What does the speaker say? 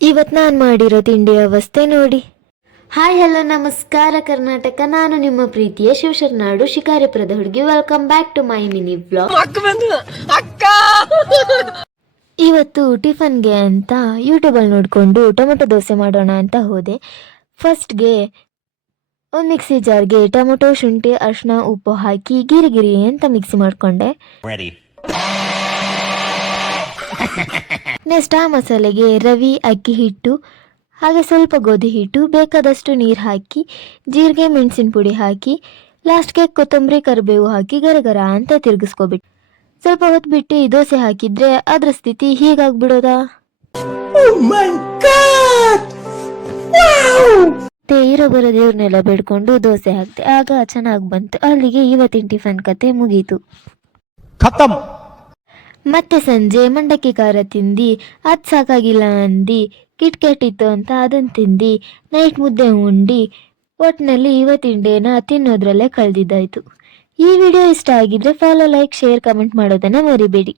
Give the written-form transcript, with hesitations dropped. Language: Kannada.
ಇವತ್ತು ನಾನು ಮಾಡಿರೋ ತಿಂಡಿ ಅವಸ್ಥೆ ನೋಡಿ. ಹಾಯ್ ಹಲೋ ನಮಸ್ಕಾರ ಕರ್ನಾಟಕ, ನಾನು ನಿಮ್ಮ ಪ್ರೀತಿಯ ಶಿವಶರಣಾಡು ಶಿಕಾರಿಪುರದ ಹುಡುಗಿ. Welcome back to my mini vlog. ಇವತ್ತು ಟಿಫನ್ಗೆ ಅಂತ ಯೂಟ್ಯೂಬಲ್ಲಿ ನೋಡಿಕೊಂಡು ಟೊಮೆಟೊ ದೋಸೆ ಮಾಡೋಣ ಅಂತ ಹೋದೆ. ಫಸ್ಟ್ಗೆ ಒಂದು ಮಿಕ್ಸಿ ಜಾರ್ಗೆ ಟೊಮೆಟೊ, ಶುಂಠಿ, ಅರಿಶಿನ, ಉಪ್ಪು ಹಾಕಿ ಗಿರಿ ಅಂತ ಮಿಕ್ಸಿ ಮಾಡಿಕೊಂಡೆ. ನೆಕ್ಸ್ಟ್ ಆ ಮಸಾಲೆಗೆ ರವಿ, ಅಕ್ಕಿ ಹಿಟ್ಟು, ಹಾಗೆ ಸ್ವಲ್ಪ ಗೋಧಿ ಹಿಟ್ಟು, ಬೇಕಾದಷ್ಟು ನೀರು ಹಾಕಿ, ಜೀರಿಗೆ, ಮೆಣಸಿನ ಪುಡಿ ಹಾಕಿ, ಲಾಸ್ಟ್ಗೆ ಕೊತ್ತಂಬರಿ, ಕರಿಬೇವು ಹಾಕಿ ಗರಗರ ಅಂತ ತಿರುಗಿಸ್ಕೊಬಿಟ್ಟು ಸ್ವಲ್ಪ ಹೊತ್ತು ಬಿಟ್ಟು ಈ ದೋಸೆ ಹಾಕಿದ್ರೆ ಅದ್ರ ಸ್ಥಿತಿ ಹೀಗಾಗ್ಬಿಡೋದಾ. ಇರೋ ಬರೋ ದೇವ್ರನ್ನೆಲ್ಲ ಬೇಡ್ಕೊಂಡು ದೋಸೆ ಹಾಕ್ತೆ, ಆಗ ಚೆನ್ನಾಗಿ ಬಂತು. ಅಲ್ಲಿಗೆ ಇವತ್ತಿನ ಟಿಫನ್ ಕತೆ ಮುಗೀತು. ಮತ್ತೆ ಸಂಜೆ ಮಂಡಕ್ಕಿ ಖಾರ ತಿಂದು ಅದು ಸಾಕಾಗಿಲ್ಲ ಅಂದು ಕಿಟ್ಕೆಟ್ ಇತ್ತು ಅಂತ ಅದನ್ನು ತಿಂದು ನೈಟ್ ಮುದ್ದೆ ಉಂಡು ಒಟ್ಟಿನಲ್ಲಿ ಇವತ್ತಿನ ಡೇನ ತಿನ್ನೋದ್ರಲ್ಲೇ ಕಳೆದಿದ್ದಾಯಿತು. ಈ ವಿಡಿಯೋ ಇಷ್ಟ ಆಗಿದ್ರೆ ಫಾಲೋ, ಲೈಕ್, ಶೇರ್, ಕಮೆಂಟ್ ಮಾಡೋದನ್ನು ಮರಿಬೇಡಿ.